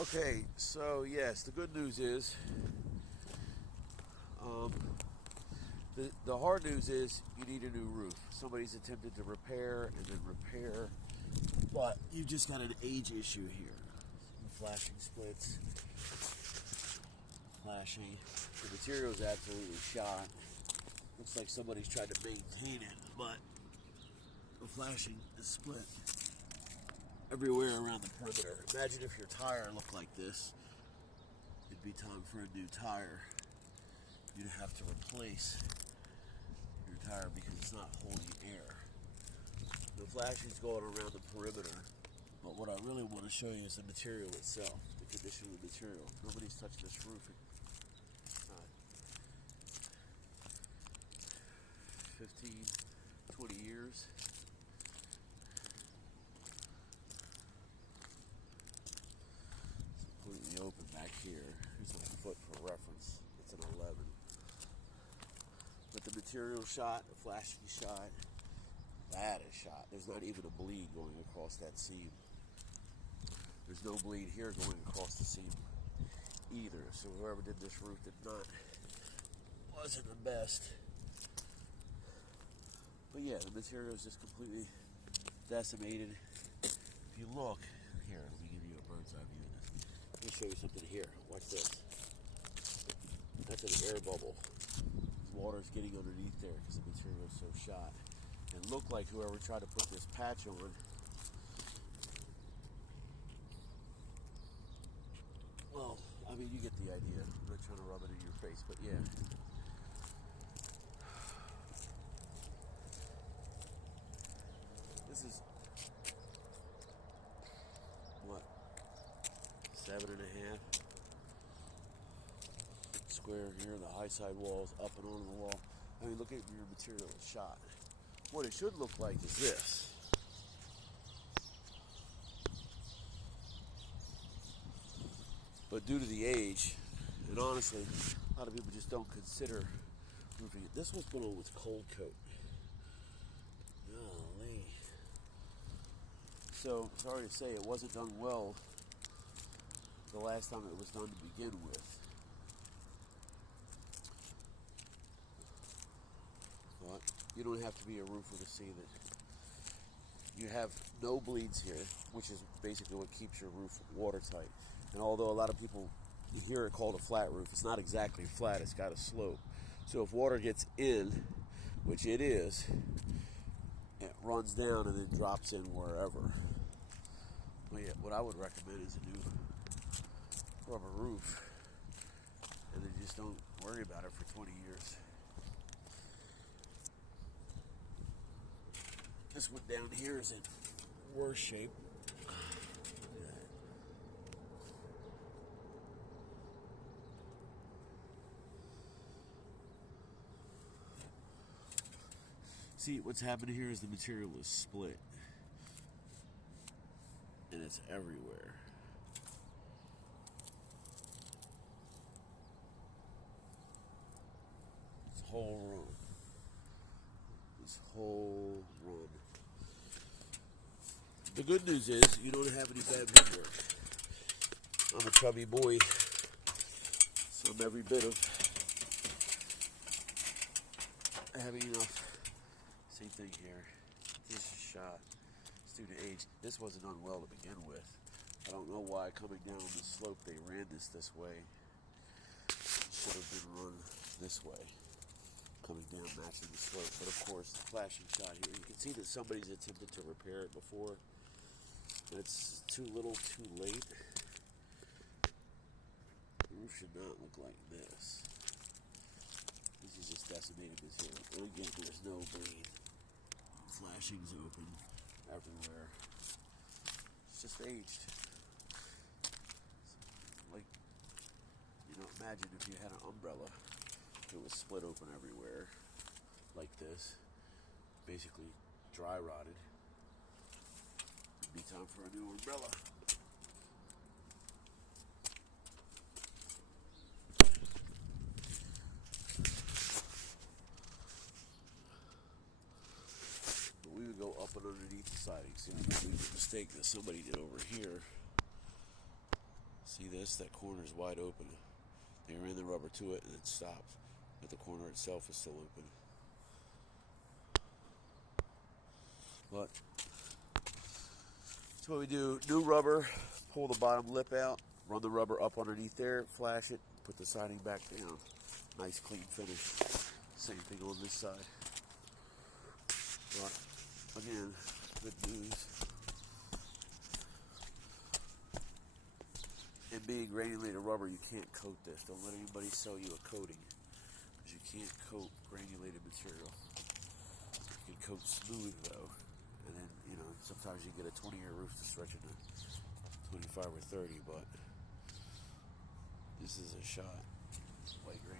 Okay, so yes, the good news is, um, the hard news is you need a new roof. Somebody's attempted to repair and then repair, but you've just got an age issue here. The flashing splits, flashing. The material is absolutely shot. Looks like somebody's tried to maintain it, but the flashing is split everywhere around the perimeter. Imagine if your tire looked like this. It'd be time for a new tire. You'd have to replace your tire because it's not holding air. The flashing's going around the perimeter, but what I really want to show you is the material itself, the condition of the material. Nobody's touched this roof in 15, 20 years. It's completely open back here. Here's a foot for reference. It's an 11. But the material shot, the flashing shot, that is shot. There's not even a bleed going across that seam. There's no bleed here going across the seam either. So whoever did this roof wasn't the best. But yeah, the material is just completely decimated. If you look here, let me give you a bird's eye view of this. Let me show you something here. Watch this. That's an air bubble. Water's getting underneath there because the material is so shot. And looked like whoever tried to put this patch on, well, I mean, you get the idea. I'm not trying to rub it in your face, but yeah. This is, what, 7.5 square here. The high side walls up and onto the wall. I mean, look at your material is shot. What it should look like is this. But due to the age, and honestly, a lot of people just don't consider roofing it. This was put on with cold coat. Golly. So, sorry to say, it wasn't done well the last time it was done to begin with. But you don't have to be a roofer to see that you have no bleeds here, which is basically what keeps your roof watertight. And although a lot of people hear it called a flat roof, it's not exactly flat, it's got a slope. So if water gets in, which it is, it runs down and then drops in wherever. Well, yeah, what I would recommend is a new rubber roof, and then just don't worry about it for 20 years. This one down here is in worse shape. See, what's happening here is the material is split, and it's everywhere. This whole run. This whole run. The good news is you don't have any bad woodwork. I'm a chubby boy, so I'm every bit of having enough. Same thing here. This is shot. It's due to age. This wasn't done well to begin with. I don't know why coming down the slope they ran this way. It should have been run this way. Coming down matching the slope. But of course, the flashing shot here. You can see that somebody's attempted to repair it before. It's too little, too late. The roof should not look like this. This is just decimated material. And again, there's no bleed. Flashing's open everywhere. It's just aged. Like, imagine if you had an umbrella. It was split open everywhere, like this. Basically dry rotted. It'd be time for a new umbrella. We would go up and underneath the siding. See, we could leave the mistake that somebody did over here. See this? That corner is wide open. They ran the rubber to it and it stopped, but the corner itself is still open. But that's what we do. New rubber, pull the bottom lip out, run the rubber up underneath there, flash it, put the siding back down. Nice clean finish. Same thing on this side. But again, good news. And being granulated rubber, you can't coat this. Don't let anybody sell you a coating, because you can't coat granulated material. You can coat smooth though, and then sometimes you get a 20-year roof to stretch into 25 or 30. But this is a shot, white granite.